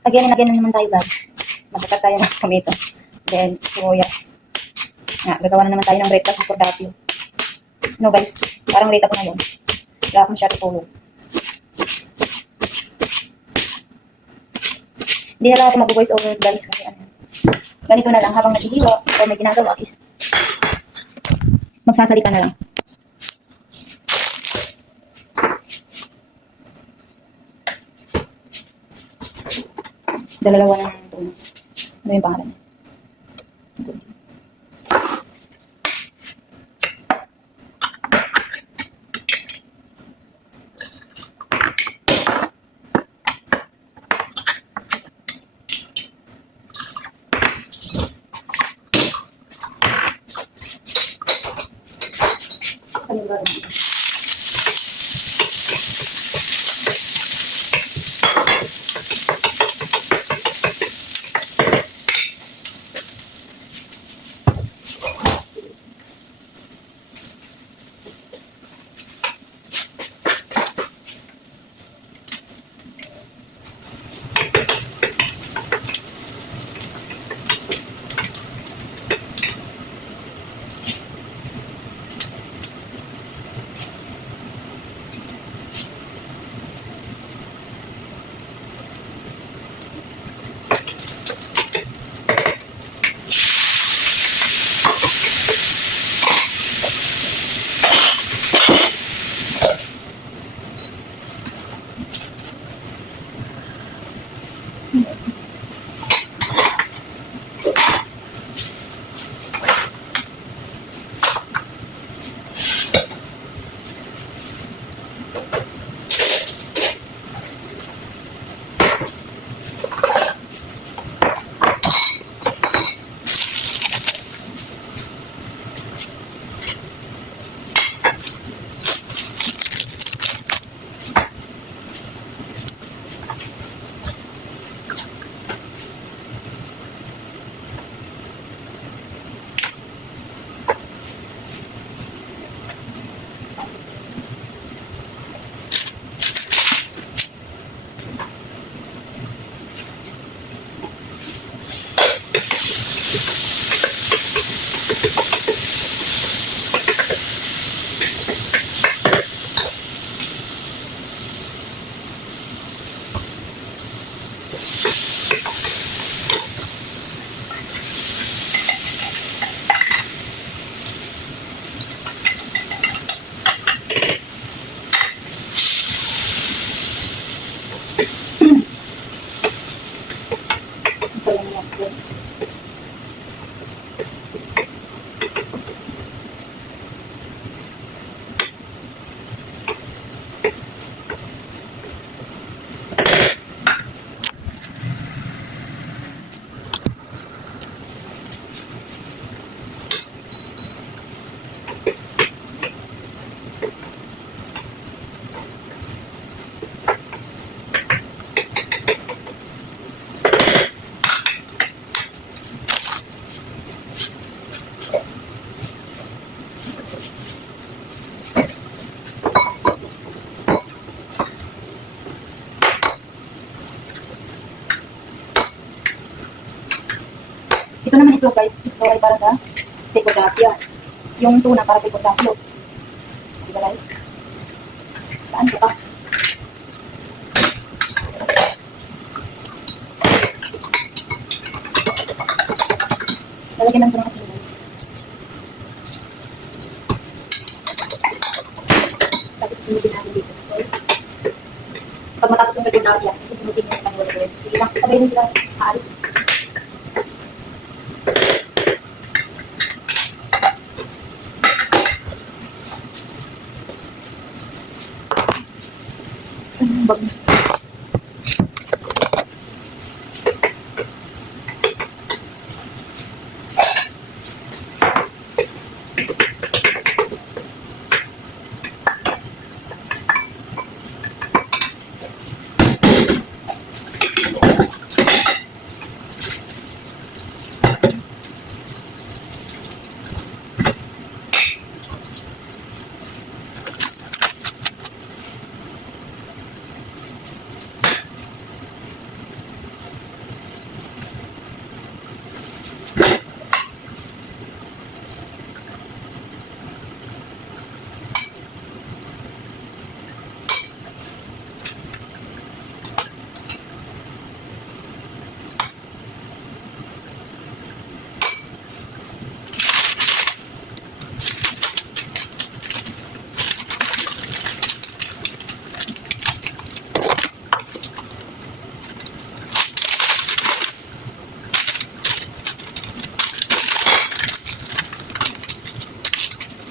Lagyan na naman tayo guys. Magkakat tayo ng tomato. Then, sibuyas. Gagawa na naman tayo ng breakfast for Dapio. No guys, parang late ako na yun. Wala akong siya tutulog. Hindi na lang ako mag-voice over guys kasi ganito na lang habang naghihiwa o may ginagawa is magsasalita na lang. Dalawa na ng tulo. Ano yung pangalan? Ano ba? Ito naman ito guys, ito ay para sa Tekodapia. Yung tuna para Tekodapio. Diba guys? Saan ba? Lalagyan lang ito ng asin guys. Tapos susunodin natin dito. Okay? Pag matapos yung Tekodapia, susunodin yung Espanyol. Sige, sabihin sila aalis. Saan yung bag nito?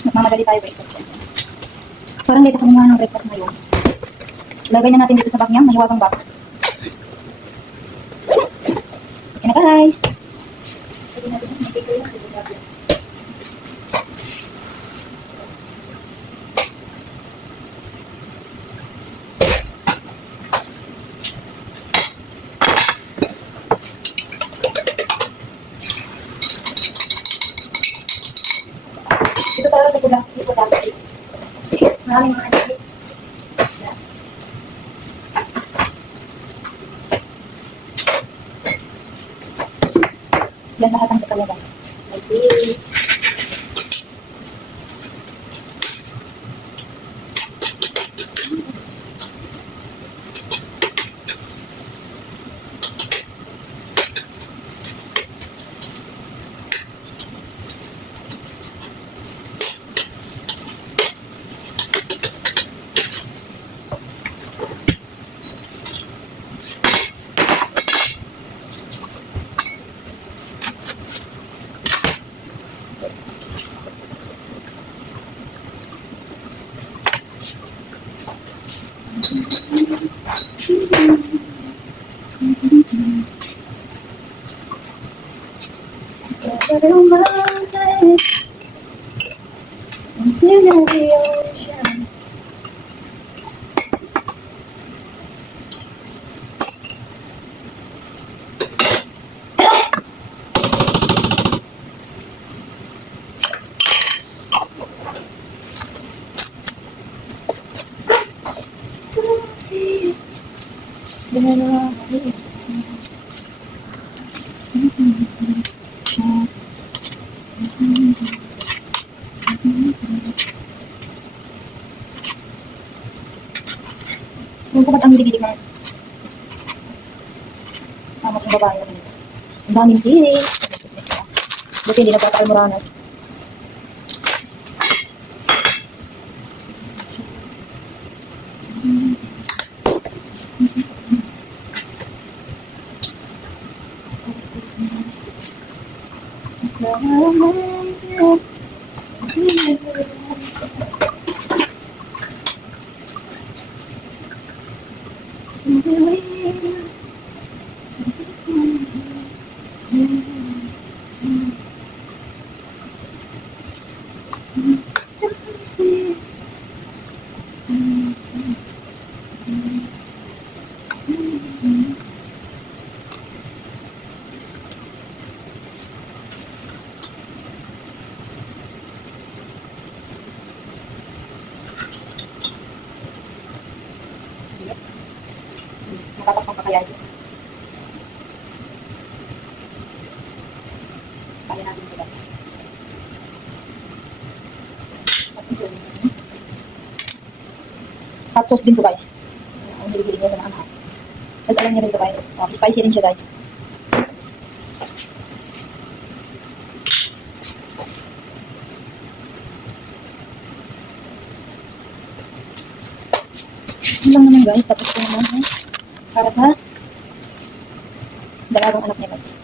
Nagmamadali tayo guys kasi parang late ako gumawa ng breakfast ngayon. Lagay na natin dito sa bag niya, mahiwagang bag. Okay na guys. Sige natin, mag-take lang. Dito talaga dito lang. Maraming mga anak. Yan lahat ang sa kanya guys. I see. Into the ocean. To see the yung kumat ang hilig ng tama kong babae na ganito. Ang daming sili. Buti hindi na po almoranas. Makatakang pa kaya yun. Kaya natin ito guys. Hot sauce din to guys. Ang hilig-hilig niya sa mga hot. Tapos alam niya rin to guys. Spicy rin siya guys. Yun lang naman guys. Tapos ito naman para sa dalawang anak niya guys.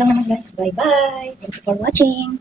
lang naman guys. Bye-bye. Thank you for watching.